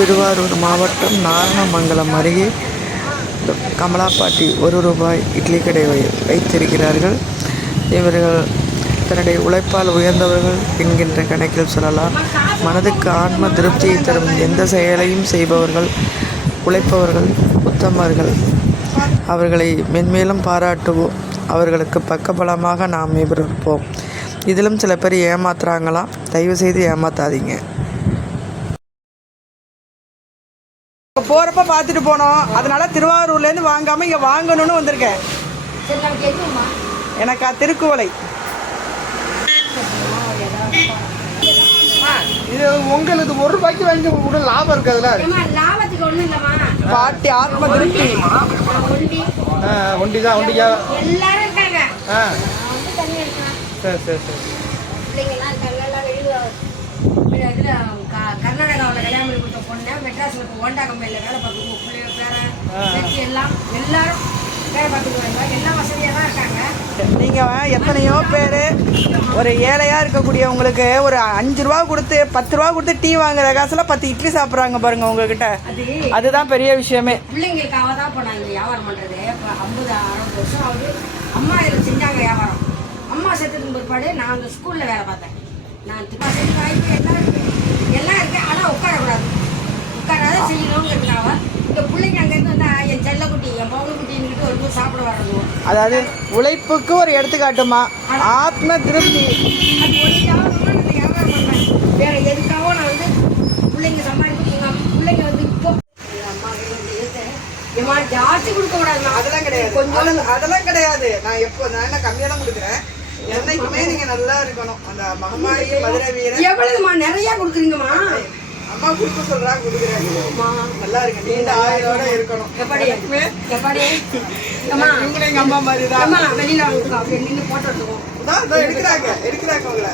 திருவாரூர் மாவட்டம் நாரணமங்கலம் அருகே கமலாப்பாட்டி ₹1 இட்லி கடை வைத்திருக்கிறார்கள். இவர்கள் தன்னுடைய உழைப்பால் உயர்ந்தவர்கள் என்கின்ற கணக்கில் சொல்லலாம். மனதுக்கு ஆன்ம திருப்தியை தரும் எந்த செயலையும் செய்பவர்கள், உழைப்பவர்கள், உத்தமர்கள். அவர்களை மென்மேலும் பாராட்டுவோம். அவர்களுக்கு பக்கபலமாக நாம் இருப்போம். இதிலும் சில பேர் ஏமாத்துறாங்களாம். தயவு செய்து ஏமாத்தாதீங்க. போகிறப்ப பார்த்துட்டு போனோம். அதனால திருவாரூர்லேருந்து வாங்காமல் இங்கே வாங்கணும்னு வந்திருக்கேன். எனக்கா திருக்குவளை. இது உங்களுக்கு ₹1 வாங்கி கூட லாபம் இருக்குதுல்ல. பாட்டி ஆத்ம திருப்தி. ஒண்டிதான் ஒண்டியா. சரி சரி சரி. கர்நாடகாவில் கல்யாணம் பண்ணி கொடுத்த பொண்ணு மெட்ராஸில் இப்போ ஓண்டா கம்பெனியில் வேலை பார்த்துக்கோ. பிள்ளைய பேர எல்லாம் எல்லாரும் வேலை பார்த்துக்குவாங்க. எல்லாம் வசதியாக தான் இருக்காங்க. நீங்கள் எத்தனையோ பேர் ஒரு ஏழையாக இருக்கக்கூடியவங்களுக்கு ஒரு ₹5 கொடுத்து ₹10 கொடுத்து டீ வாங்குற காசுல 10 இட்லி சாப்பிட்றாங்க பாருங்க உங்ககிட்ட. அதுதான் பெரிய விஷயமே. பிள்ளைங்களுக்காக தான் இப்போ நான் இந்த வியாபாரம் பண்ணுறது. இப்போ 50-60 வருஷம் ஆகுது. அம்மா இதில் செஞ்சாங்க வியாபாரம். அம்மா செத்துக்கு பிற்பாடு நான் அந்த ஸ்கூலில் வேலை பார்த்தேன். நான் செஞ்சு வாய்ப்பு எல்லாம் இருக்கு. ஆனால் உட்காரக்கூடாது. உட்காராத செய்யணுங்கிறதுக்காக இந்த பிள்ளைங்க அங்கேருந்து வந்தால் என் செல்லக்குட்டி, என் பவுனுக்குட்டின்னுக்கிட்டு ஒரு சாப்பிட வர்றது. அதாவது உழைப்புக்கு ஒரு எடுத்துக்காட்டுமா, ஆத்ம திருப்தி. அது ஒன்றுக்காக நான் வியாபாரம் பண்ணுறேன். வேற எதுக்காகவும் நான் வந்து பிள்ளைங்க சம்பாதிக்க பிள்ளைங்க வந்து இப்போ அம்மா ஏமா ஜாஸ்தி கொடுக்க கூடாது. அதெல்லாம் கிடையாது. கொஞ்சம் அதெல்லாம் கிடையாது. நான் என்ன கம்மியாக தான் கொடுக்குறேன். என்னைக்குமே நீங்க நல்லா இருக்கணும். அந்த மகமாயி மதுரை வீரன் எவ்வளவுமா நிறைய கொடுக்குறீங்கம்மா. அம்மா கொடுக்க சொல்றா, கொடுக்குறாங்க. நல்லா இருக்கு. நீண்ட ஆயுளோட இருக்கணும். நீங்களே எங்க அம்மா மாதிரி தான். வெளியில நின்று போட்டோ எடுத்துக்கோம். எடுக்கிறாங்க உங்களை.